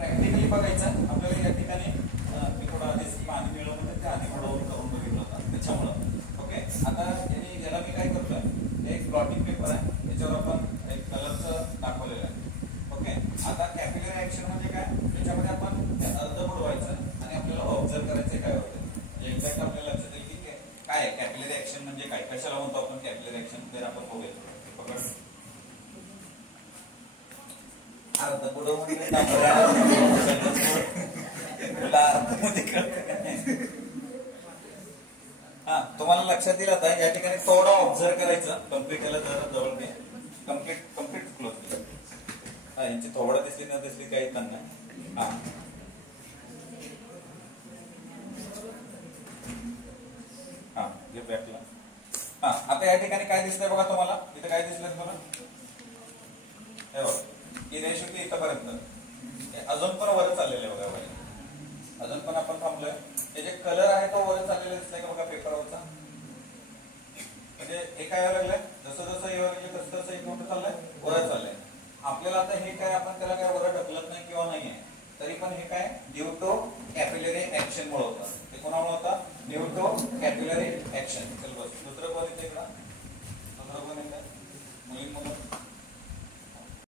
Practically बघायचं आपल्याला या ठिकाणी मी थोडं आधीच पाणी मिळवलं होतं ते आधी थोडं करून बघितलं होतं त्याच्यामुळं ओके. आता याला मी काय करतोय एक ब्लॉटिंग पेपर आहे त्याच्यावर आपण एक कलरचं दाखवलेलं आहे ओके. आता कॅपिलरी ऍक्शन म्हणजे काय त्याच्यामध्ये आपण अर्ध बुडवायचं आणि आपल्याला ऑब्झर्व करायचं काय होतं म्हणजे एक्झॅक्ट आपल्याला लक्षात येईल की काय कॅपिलरी ऍक्शन म्हणजे काय कशाला म्हणतो आपण कॅपिलरी ऍक्शन तर आपण बघूया. पकड अर्ध बुडवून तुम्हाला लक्षात येईल आता या ठिकाणी थोडं ऑब्झर्व करायचं. कम्प्लीट याला जरा जवळ घे. कम्प्लीट क्लोज केलं यांची थोडं दिसली न दिसली काही पण नाही. जे बॅकला आता या ठिकाणी काय दिसतंय बघा तुम्हाला इथे काय दिसलं तुम्हाला हे बघा ही रेष होती इथपर्यंत अजून पण वर चाललेले बघा अजून पण आपण थांबलोय. हे जे कलर आहे तो वर चाललेला दिसलाय का बघा पेपरवरचा म्हणजे हे काय लागलंय जसं जसं हे लागले तसं तसं एक मोठं चाललंय वर चाललंय. आपल्याला आता हे काय आपण त्याला काय वर ढकलत नाही किंवा नाहीये तरी पण हे काय ड्यू टू कॅपिलरी ऍक्शन मुळे होतं. ते कोणामुळे होतं ड्यू टू कॅपिलरी ऍक्शन. चल बस दुसरं कोण येते इकडं दुसरं कोण येते मुलींमध्ये